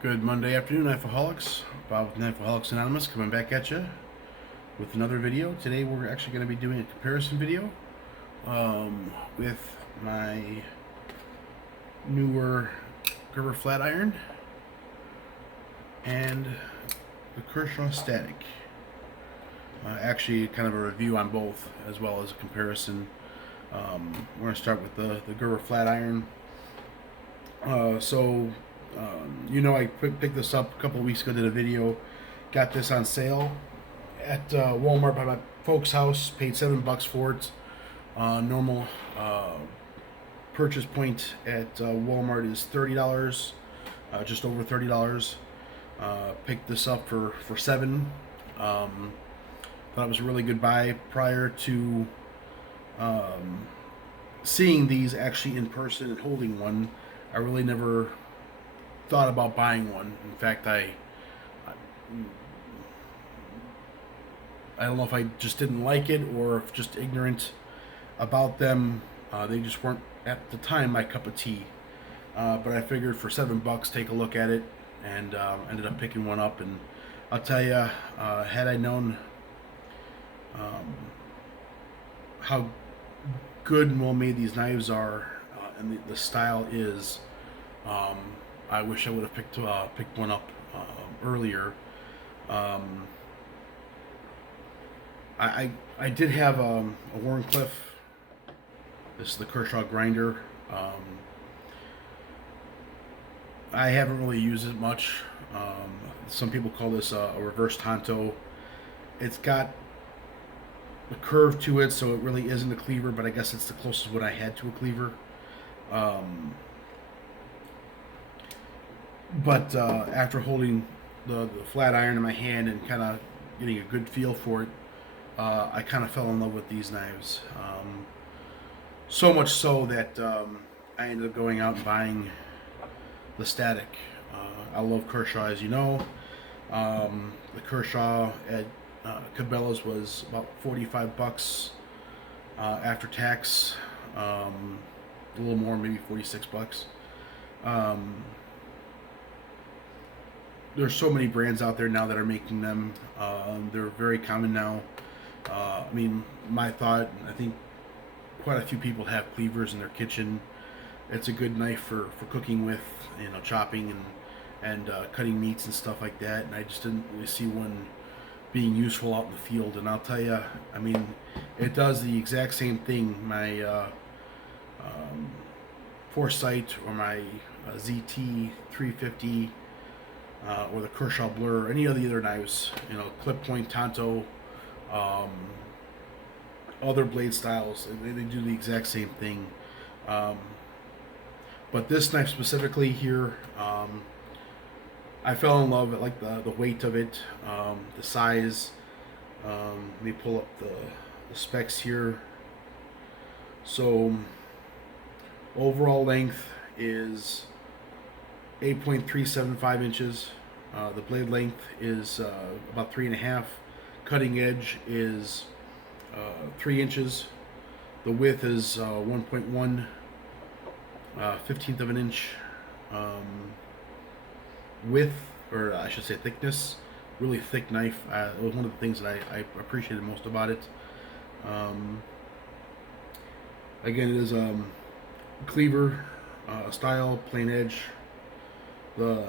Good Monday afternoon, Knifeaholics. Bob with Knifeaholics Anonymous coming back at you with another video. Today we're actually going to be doing a comparison video with my newer Gerber Flatiron and the Kershaw Static. Actually, kind of a review on both as well as a comparison. We're going to start with the Gerber Flatiron. I picked this up a couple of weeks ago, did a video, got this on sale at Walmart by my folks' house, paid $7 for it. Normal purchase point at Walmart is $30, just over $30. Picked this up for $7. Thought it was a really good buy prior to seeing these actually in person and holding one. I really never thought about buying one. In fact, I don't know if I just didn't like it or if just ignorant about them. They just weren't at the time my cup of tea. But I figured for $7, take a look at it, and ended up picking one up. And I'll tell you, had I known how good and well made these knives are, and the style is, I wish I would have picked one up earlier. I did have a Warncliffe. This is the Kershaw grinder. I haven't really used it much. Some people call this a reverse Tonto. It's got a curve to it, so it really isn't a cleaver, but I guess it's the closest one I had to a cleaver. But after holding the flat iron in my hand and kind of getting a good feel for it, I kind of fell in love with these knives. So much so that I ended up going out and buying the Static. I love Kershaw, as you know. The Kershaw at Cabela's was about $45 after tax. A little more, maybe $46. There's so many brands out there now that are making them. They're very common now. My thought, I think quite a few people have cleavers in their kitchen. It's a good knife for cooking with, chopping and cutting meats and stuff like that. And I just didn't really see one being useful out in the field. And I'll tell you, it does the exact same thing. My Foresight or my ZT 350 or the Kershaw Blur, or any of the other knives, clip point, Tonto, other blade styles, they do the exact same thing. But this knife specifically here, I fell in love. I like the weight of it, the size. Let me pull up the specs here. So overall length is 8.375 inches. The blade length is about 3.5. Cutting edge is 3 inches. The width is 1.1 15th of an inch width, or I should say thickness. Really thick knife. It was one of the things that I appreciated most about it. Again, it is cleaver style, plain edge. The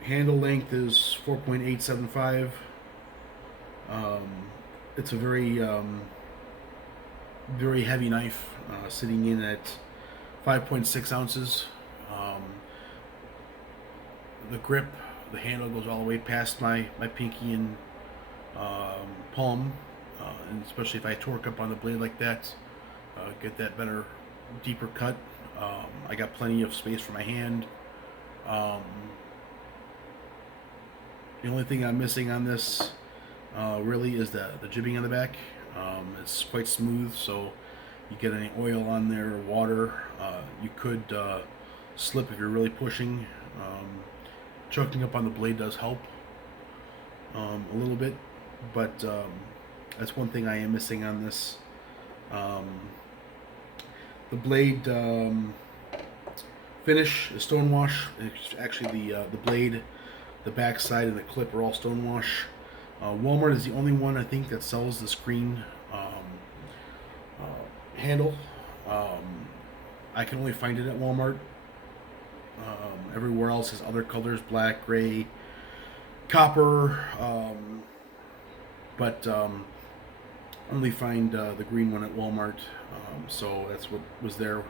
handle length is 4.875. It's a very very heavy knife, sitting in at 5.6 ounces. The grip, the handle goes all the way past my pinky and palm, and especially if I torque up on the blade like that, get that better, deeper cut. I got plenty of space for my hand. The only thing I'm missing on this really is the jibbing on the back. It's quite smooth, so you get any oil on there or water, you could slip if you're really pushing. Choking up on the blade does help a little bit, but that's one thing I am missing on this. The blade finish is stone wash. It's actually the blade The back side and the clip are all stonewash. Walmart is the only one I think that sells the screen handle. I can only find it at Walmart. Everywhere else has other colors: black, gray, copper. But only find the green one at Walmart. So that's what was there.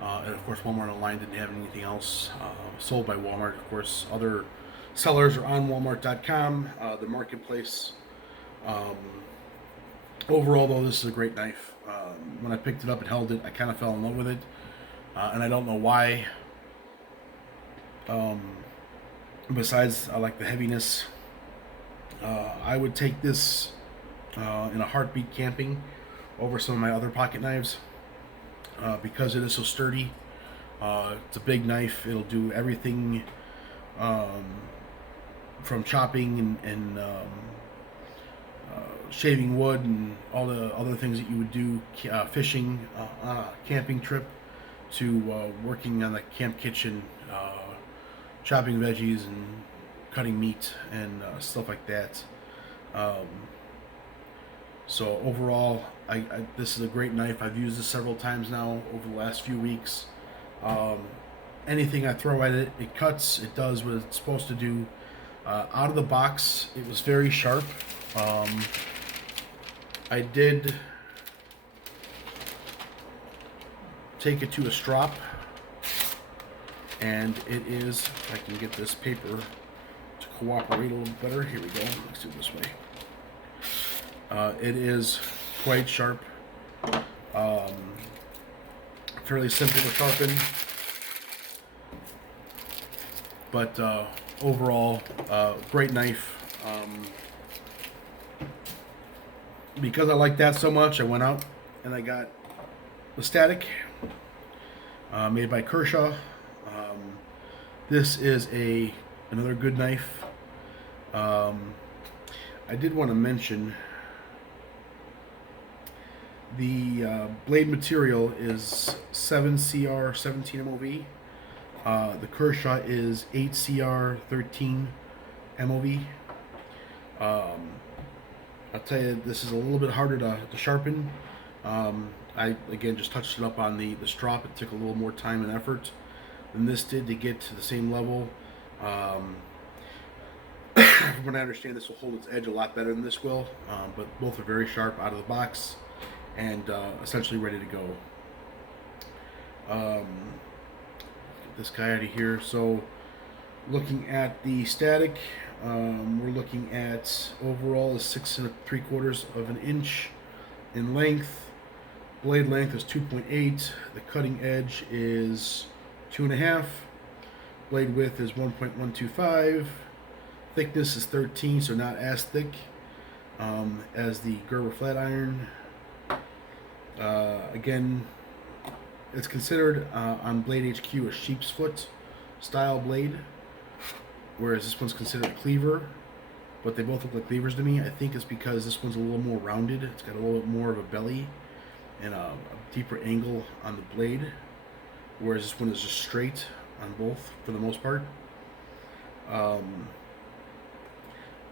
And of course, Walmart online didn't have anything else sold by Walmart. Of course, other sellers are on Walmart.com, the marketplace. Overall, though, this is a great knife. When I picked it up and held it, I kind of fell in love with it, and I don't know why. Besides, I like the heaviness. I would take this in a heartbeat camping over some of my other pocket knives. Because it is so sturdy. It's a big knife. It'll do everything from chopping and shaving wood and all the other things that you would do, fishing on a camping trip, to working on the camp kitchen, chopping veggies and cutting meat and stuff like that. So overall, this is a great knife. I've used this several times now over the last few weeks. Anything I throw at it, it cuts. It does what it's supposed to do. Out of the box, it was very sharp. I did take it to a strop, and it is, if I can get this paper to cooperate a little better. Here we go. Let's do it this way. It is quite sharp, fairly simple to sharpen, but overall, great knife. Because I like that so much, I went out and I got the Static, made by Kershaw. This is another good knife. I did want to mention the blade material is 7CR 17 MOV. The Kershaw is 8CR 13 MOV. I'll tell you, this is a little bit harder to sharpen. I, again, just touched it up on the strop. It took a little more time and effort than this did to get to the same level. From what I understand, this will hold its edge a lot better than this will, but both are very sharp out of the box and essentially ready to go. Get this guy out of here. So looking at the Static, we're looking at overall is 6 3/4 of an inch in length. Blade length is 2.8. The cutting edge is 2.5. Blade width is 1.125. Thickness is 13, so not as thick as the Gerber Flatiron. Again, it's considered on Blade HQ a sheep's foot style blade, whereas this one's considered a cleaver, but they both look like cleavers to me. I think it's because this one's a little more rounded. It's got a little bit more of a belly and a deeper angle on the blade, whereas this one is just straight on both for the most part.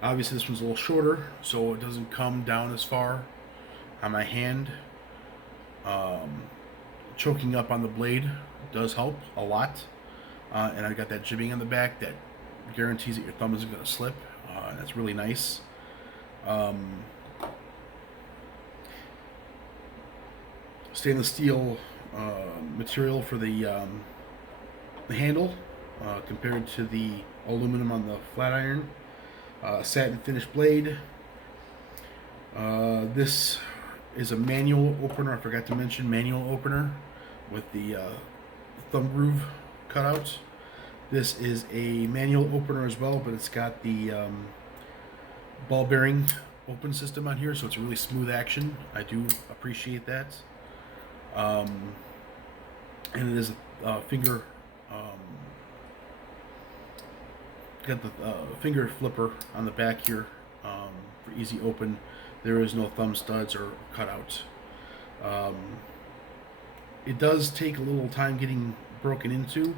Obviously this one's a little shorter, so it doesn't come down as far on my hand. Choking up on the blade does help a lot, and I've got that jibbing on the back that guarantees that your thumb isn't going to slip. That's really nice. Stainless steel material for the handle compared to the aluminum on the Flatiron. Satin finished blade. This is a manual opener. I forgot to mention manual opener with the thumb groove cutout. This is a manual opener as well, but it's got the ball bearing open system on here, so it's a really smooth action. I do appreciate that. And it is a finger, got the finger flipper on the back here for easy open. There is no thumb studs or cutout. It does take a little time getting broken into.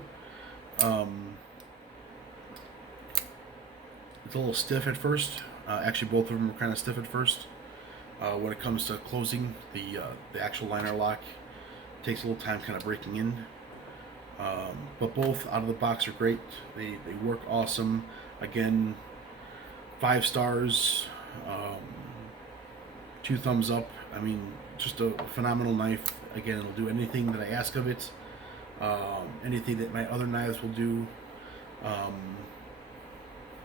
it's a little stiff at first. Actually, both of them are kind of stiff at first. When it comes to closing the actual liner lock, it takes a little time kind of breaking in. But both out of the box are great. They work awesome. Again, 5 stars, 2 thumbs up. I mean, just a phenomenal knife. Again, it'll do anything that I ask of it. Anything that my other knives will do.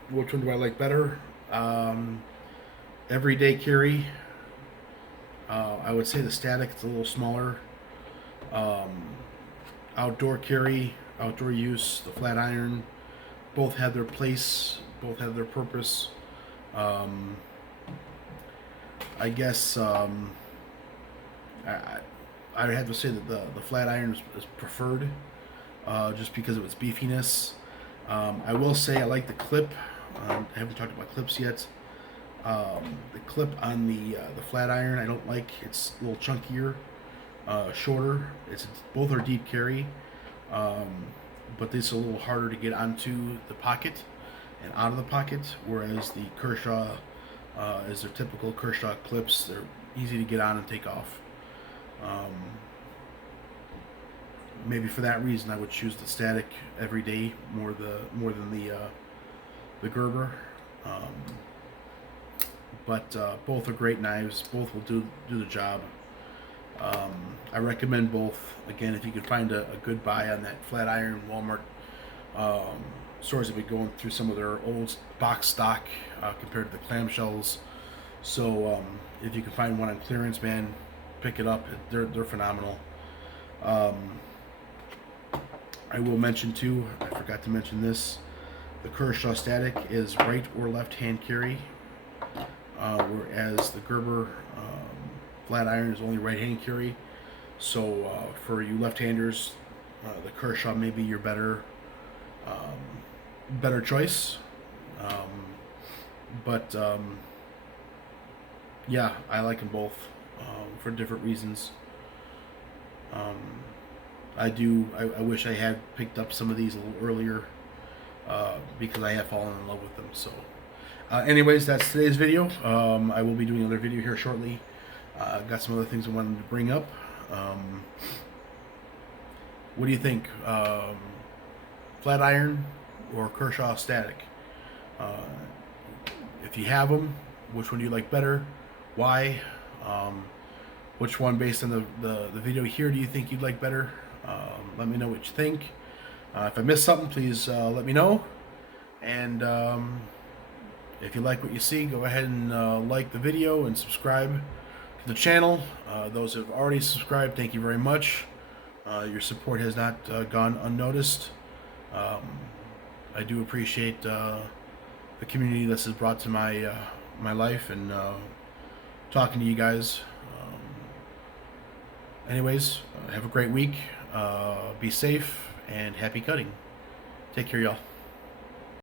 Which one do I like better? Everyday carry. I would say the static. It's a little smaller. Outdoor carry, outdoor use, the Flatiron, both have their place, both have their purpose. I guess I have to say that the Flatiron is preferred, just because of its beefiness. I will say I like the clip. I haven't talked about clips yet. The clip on the Flatiron I don't like. It's a little chunkier. Shorter. Both are deep carry, but this is a little harder to get onto the pocket and out of the pocket. Whereas the Kershaw is their typical Kershaw clips. They're easy to get on and take off. Maybe for that reason, I would choose the static every day more than the Gerber. But both are great knives. Both will do the job. I recommend both. Again, if you can find a good buy on that Flatiron, Walmart stores have been going through some of their old box stock compared to the clamshells. So if you can find one on clearance, man, pick it up. They're phenomenal. I will mention too, I forgot to mention this, the Kershaw static is right or left hand carry, whereas the Gerber Flatiron is only right hand carry. So for you left-handers, the Kershaw may be your better choice. But yeah, I like them both for different reasons. I wish I had picked up some of these a little earlier, because I have fallen in love with them. So anyways, that's today's video. I will be doing another video here shortly. Got some other things I wanted to bring up. What do you think? Flatiron or Kershaw static? If you have them, which one do you like better? Why? Which one, based on the video here, do you think you'd like better? Let me know what you think. If I missed something, please let me know. And if you like what you see, go ahead and like the video and subscribe to the channel. Those who have already subscribed, thank you very much. Your support has not gone unnoticed. I do appreciate the community this has brought to my life, and talking to you guys. Anyways, have a great week. Be safe and happy cutting. Take care, y'all.